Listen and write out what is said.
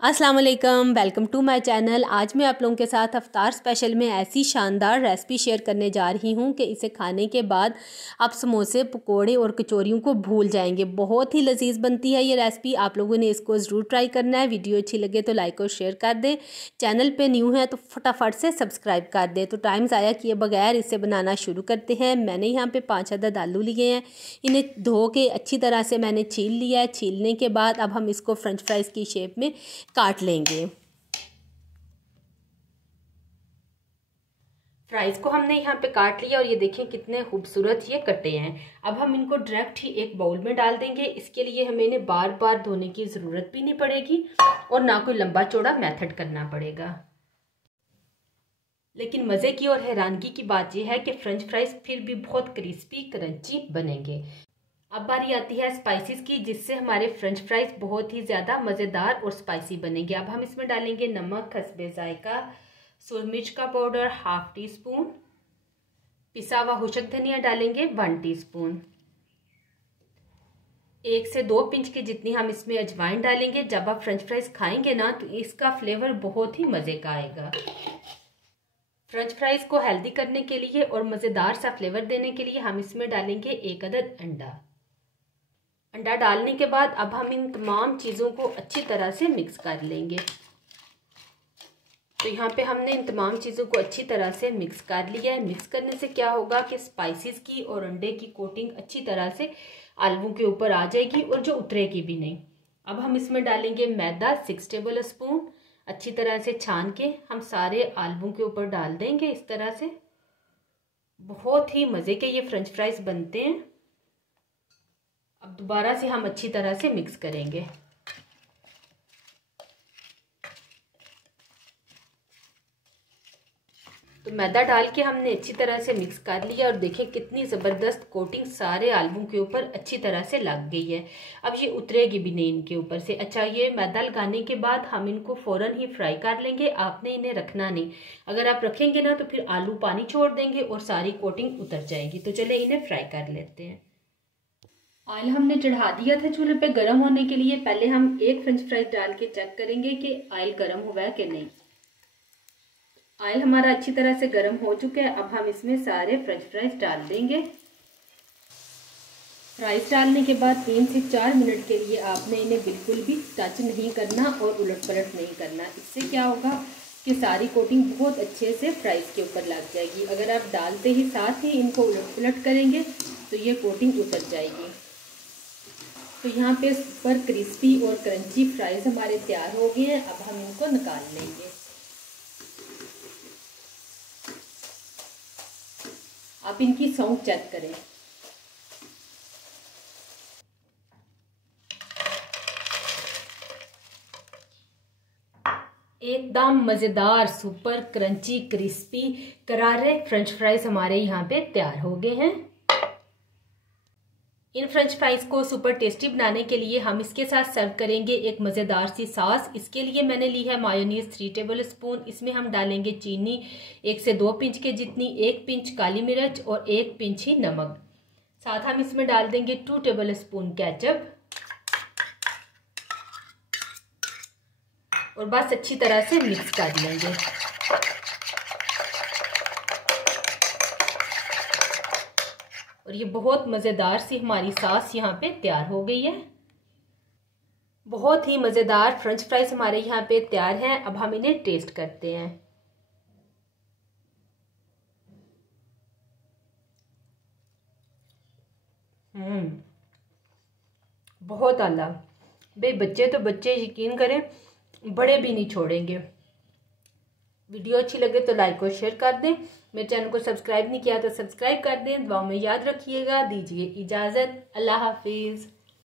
अस्सलाम वालेकुम, welcome to my channel. आज मैं आप लोगों के साथ अफ्तार स्पेशल में ऐसी शानदार रेसिपी शेयर करने जा रही हूं कि इसे खाने के बाद आप समोसे, पकोड़े और कचौरियों को भूल जाएंगे। बहुत ही लजीज बनती है ये रेसिपी। आप लोगों ने इसको ज़रूर ट्राई करना है। वीडियो अच्छी लगे तो लाइक और शेयर कर दें। चैनल पर न्यू है तो फटाफट से सब्सक्राइब कर दें। तो टाइम ज़ाया किए बगैर इसे बनाना शुरू करते हैं। मैंने यहाँ पर 5 अदद आलू लिए हैं। इन्हें धो के अच्छी तरह से मैंने छील लिया है। छीलने के बाद अब हम इसको फ्रेंच फ्राइज़ की शेप में काट लेंगे। फ्राइज़ को हमने यहाँ पे काट लिया और ये देखें कितने खूबसूरत ये कटे हैं। अब हम इनको डायरेक्ट ही एक बाउल में डाल देंगे। इसके लिए हमें इन्हें बार बार धोने की ज़रूरत भी नहीं पड़ेगी और ना कोई लंबा चौड़ा मेथड करना पड़ेगा। लेकिन मज़े की और हैरानगी की बात यह है कि फ्रेंच फ्राइज़ फिर भी बहुत क्रिस्पी क्रंची बनेंगे। अब बारी आती है स्पाइसेस की, जिससे हमारे फ्रेंच फ्राइज बहुत ही ज़्यादा मज़ेदार और स्पाइसी बनेंगे। अब हम इसमें डालेंगे नमक, हस्बे जायका, सूरज मिर्च का पाउडर 1/2 टीस्पून, पिसा हुआ खुशक धनिया डालेंगे 1 टीस्पून, 1 से 2 पिंच की जितनी हम इसमें अजवाइन डालेंगे। जब आप फ्रेंच फ्राइज खाएंगे ना तो इसका फ्लेवर बहुत ही मज़े का आएगा। फ्रेंच फ्राइज को हेल्दी करने के लिए और मज़ेदार सा फ्लेवर देने के लिए हम इसमें डालेंगे 1 अदद अंडा। अंडा डालने के बाद अब हम इन तमाम चीज़ों को अच्छी तरह से मिक्स कर लेंगे। तो यहाँ पे हमने इन तमाम चीज़ों को अच्छी तरह से मिक्स कर लिया है। मिक्स करने से क्या होगा कि स्पाइसेस की और अंडे की कोटिंग अच्छी तरह से आलू के ऊपर आ जाएगी और जो उतरेगी भी नहीं। अब हम इसमें डालेंगे मैदा 6 टेबल स्पून। अच्छी तरह से छान के हम सारे आलू के ऊपर डाल देंगे इस तरह से। बहुत ही मज़े के ये फ्रेंच फ्राइज बनते हैं। अब दोबारा से हम अच्छी तरह से मिक्स करेंगे। तो मैदा डाल के हमने अच्छी तरह से मिक्स कर लिया और देखें कितनी ज़बरदस्त कोटिंग सारे आलू के ऊपर अच्छी तरह से लग गई है। अब ये उतरेगी भी नहीं इनके ऊपर से। अच्छा, ये मैदा लगाने के बाद हम इनको फ़ौरन ही फ्राई कर लेंगे। आपने इन्हें रखना नहीं। अगर आप रखेंगे ना तो फिर आलू पानी छोड़ देंगे और सारी कोटिंग उतर जाएगी। तो चले इन्हें फ्राई कर लेते हैं। ऑयल हमने चढ़ा दिया था चूल्हे पे गर्म होने के लिए। पहले हम एक फ्रेंच फ्राइज डाल के चेक करेंगे कि ऑयल गर्म हुआ है कि नहीं। ऑयल हमारा अच्छी तरह से गर्म हो चुका है। अब हम इसमें सारे फ्रेंच फ्राइज डाल देंगे। फ्राइज डालने के बाद 3 से 4 मिनट के लिए आपने इन्हें बिल्कुल भी टच नहीं करना और उलट पलट नहीं करना। इससे क्या होगा कि सारी कोटिंग बहुत अच्छे से फ्राइज के ऊपर लग जाएगी। अगर आप डालते ही साथ ही इनको उलट पलट करेंगे तो ये कोटिंग उतर जाएगी। तो यहाँ पे पर क्रिस्पी और क्रंची फ्राइज हमारे तैयार हो गए हैं। अब हम इनको निकाल लेंगे। आप इनकी सौंफ चेक करें। एकदम मज़ेदार, सुपर क्रंची, क्रिस्पी, करारे फ्रेंच फ्राइज हमारे यहाँ पे तैयार हो गए हैं। इन फ्रेंच फ्राइज को सुपर टेस्टी बनाने के लिए हम इसके साथ सर्व करेंगे एक मज़ेदार सी सॉस। इसके लिए मैंने ली है मायोनीज 3 टेबल स्पून। इसमें हम डालेंगे चीनी 1 से 2 पिंच के जितनी, 1 पिंच काली मिर्च और 1 पिंच ही नमक। साथ हम इसमें डाल देंगे 2 टेबल स्पून केचप और बस अच्छी तरह से मिक्स कर लेंगे। और ये बहुत मज़ेदार सी हमारी सॉस यहाँ पे तैयार हो गई है। बहुत ही मज़ेदार फ्रेंच फ्राइज हमारे यहाँ पे तैयार हैं। अब हम इन्हें टेस्ट करते हैं। बहुत आला। भाई बच्चे तो बच्चे, यकीन करें बड़े भी नहीं छोड़ेंगे। वीडियो अच्छी लगे तो लाइक और शेयर कर दें। मेरे चैनल को सब्सक्राइब नहीं किया तो सब्सक्राइब कर दें। दुआ में याद रखिएगा। दीजिए इजाज़त। अल्लाह हाफिज़।